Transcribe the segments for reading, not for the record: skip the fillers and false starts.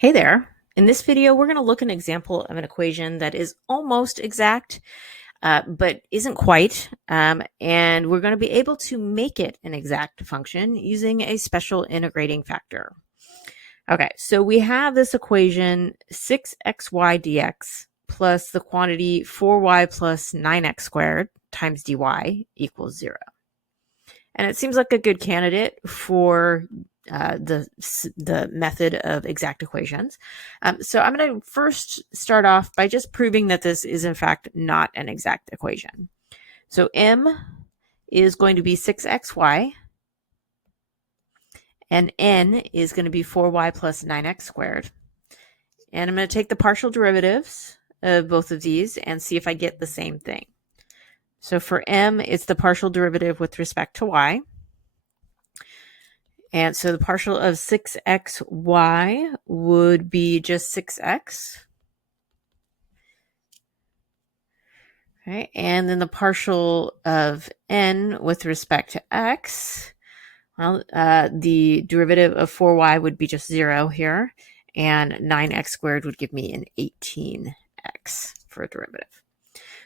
Hey there. In this video, we're going to look at an example of an equation that is almost exact, but isn't quite. And we're going to be able to make it an exact function using a special integrating factor. Okay, so we have this equation 6xy dx plus the quantity 4y plus 9x squared times dy equals 0. And it seems like a good candidate for the method of exact equations. So I'm going to first start off by just proving that this is in fact not an exact equation. So m is going to be 6xy, and n is going to be 4y plus 9x squared. And I'm going to take the partial derivatives of both of these and see if I get the same thing. So for m, it's the partial derivative with respect to y. And so the partial of 6xy would be just 6x. Okay, and then the partial of n with respect to x, well, the derivative of 4y would be just 0 here, and 9x squared would give me an 18x for a derivative.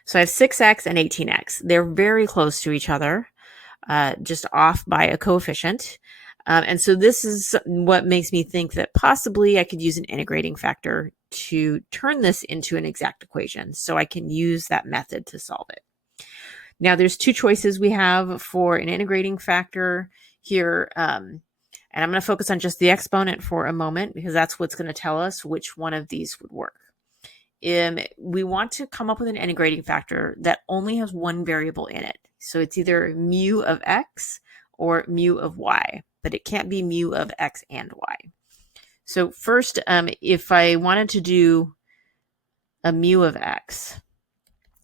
So I have 6x and 18x. They're very close to each other, just off by a coefficient. And so this is what makes me think that possibly I could use an integrating factor to turn this into an exact equation. So I can use that method to solve it. Now there's two choices we have for an integrating factor here. And I'm going to focus on just the exponent for a moment because that's what's going to tell us which one of these would work. We want to come up with an integrating factor that only has one variable in it. So it's either mu of x or mu of y, but it can't be mu of x and y. So first, if I wanted to do a mu of x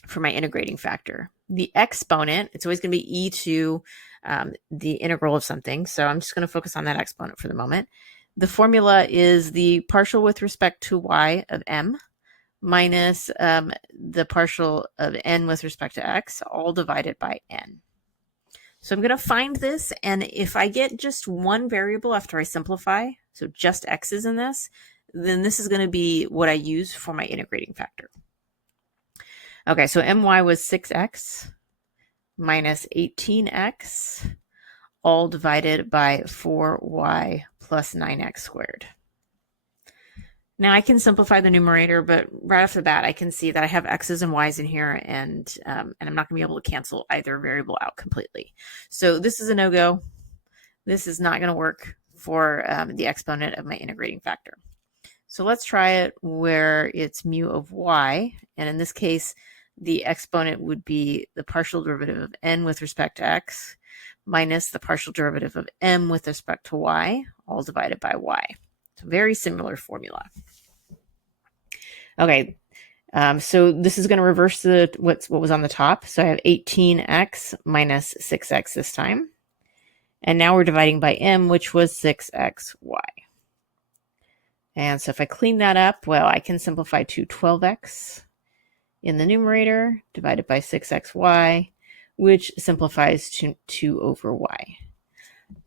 for my integrating factor, the exponent, it's always going to be e to the integral of something. So I'm just going to focus on that exponent for the moment. The formula is the partial with respect to y of m minus the partial of n with respect to x, all divided by n. So I'm going to find this, and if I get just one variable after I simplify, so just x's in this, then this is going to be what I use for my integrating factor. Okay, so my was 6x minus 18x, all divided by 4y plus 9x squared. Now I can simplify the numerator, but right off the bat, I can see that I have x's and y's in here, and I'm not going to be able to cancel either variable out completely. So this is a no-go. This is not going to work for the exponent of my integrating factor. So let's try it where it's mu of y, and in this case, the exponent would be the partial derivative of n with respect to x minus the partial derivative of m with respect to y, all divided by y. So very similar formula. Okay, so this is going to reverse what was on the top. So I have 18x minus 6x this time. And now we're dividing by m, which was 6xy. And so if I clean that up, well, I can simplify to 12x in the numerator divided by 6xy, which simplifies to 2 over y.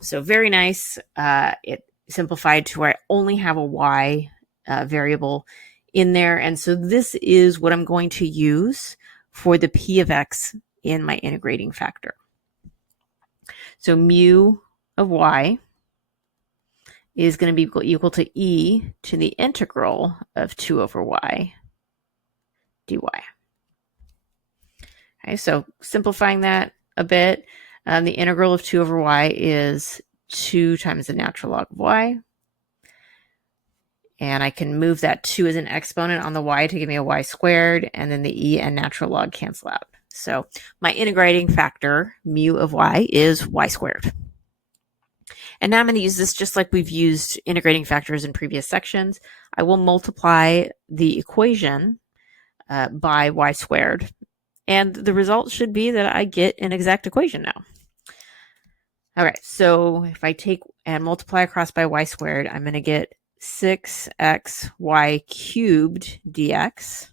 So very nice. It simplified to where I only have a y variable in there. And so this is what I'm going to use for the p of x in my integrating factor. So mu of y is going to be equal to e to the integral of 2 over y dy. Okay, so simplifying that a bit, the integral of 2 over y is 2 times the natural log of y. And I can move that 2 as an exponent on the y to give me a y squared, and then the e and natural log cancel out. So my integrating factor, mu of y, is y squared. And now I'm going to use this just like we've used integrating factors in previous sections. I will multiply the equation by y squared, and the result should be that I get an exact equation now. All right, so if I take and multiply across by y squared, I'm going to get 6xy cubed dx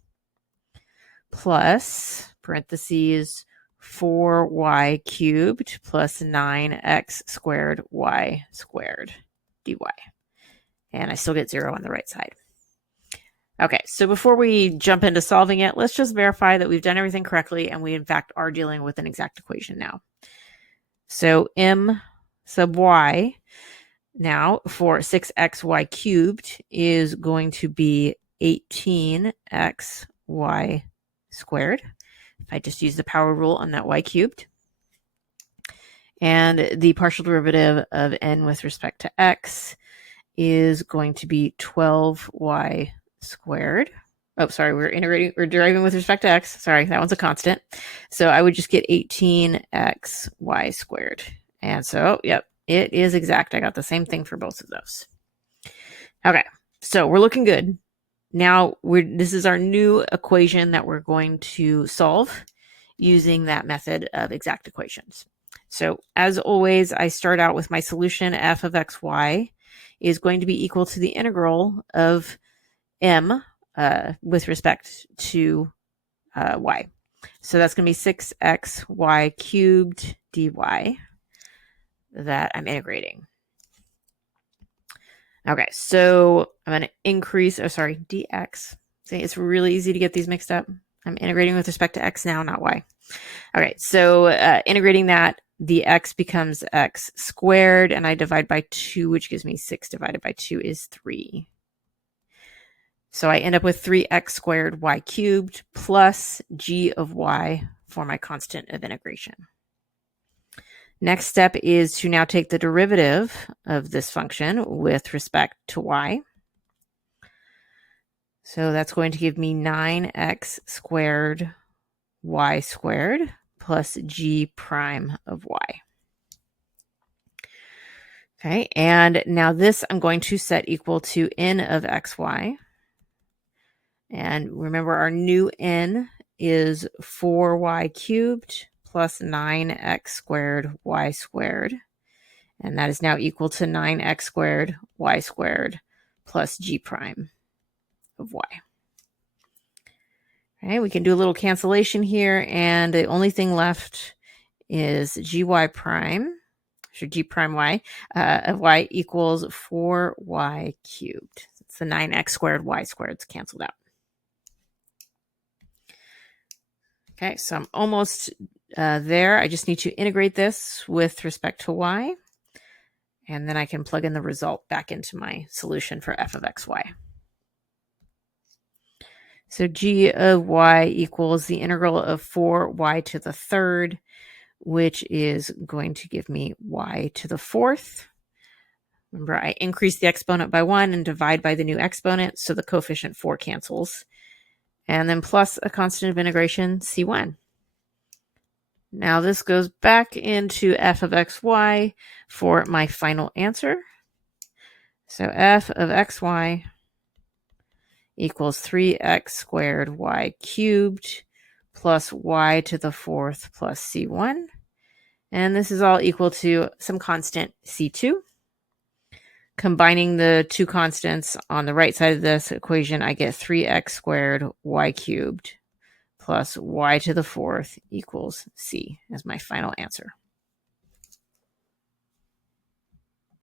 plus parentheses 4y cubed plus 9x squared y squared dy. And I still get 0 on the right side. Okay, so before we jump into solving it, let's just verify that we've done everything correctly and we in fact are dealing with an exact equation now. So m sub y now for 6xy cubed is going to be 18xy squared. If I just use the power rule on that y cubed. And the partial derivative of n with respect to x is going to be 12y squared. Oh, sorry, we're deriving with respect to x. Sorry, that one's a constant. So I would just get 18xy squared. And so, yep, it is exact. I got the same thing for both of those. Okay, so we're looking good. Now, this is our new equation that we're going to solve using that method of exact equations. So as always, I start out with my solution. F of xy is going to be equal to the integral of m with respect to y. So that's going to be 6xy cubed dy that I'm integrating. Okay, so I'm going to increase, dx. See, it's really easy to get these mixed up. I'm integrating with respect to x now, not y. Okay, so integrating that, the x becomes x squared, and I divide by 2, which gives me 6 divided by 2 is 3. So I end up with 3x squared y cubed plus g of y for my constant of integration. Next step is to now take the derivative of this function with respect to y. So that's going to give me 9x squared y squared plus g prime of y. Okay, and now this I'm going to set equal to n of xy. And remember, our new n is 4y cubed plus 9x squared y squared. And that is now equal to 9x squared y squared plus g prime of y. All right, we can do a little cancellation here, and the only thing left is gy prime, so g prime y of y equals 4y cubed. It's the 9x squared y squared. It's canceled out. Okay, so I'm almost there. I just need to integrate this with respect to y, and then I can plug in the result back into my solution for f of xy. So g of y equals the integral of 4y to the third, which is going to give me y to the fourth. Remember, I increase the exponent by 1 and divide by the new exponent, so the coefficient 4 cancels. And then plus a constant of integration, c1. Now this goes back into f of xy for my final answer. So f of xy equals 3x squared y cubed plus y to the fourth plus c1. And this is all equal to some constant c2. Combining the two constants on the right side of this equation, I get 3x squared y cubed plus y to the fourth equals c as my final answer.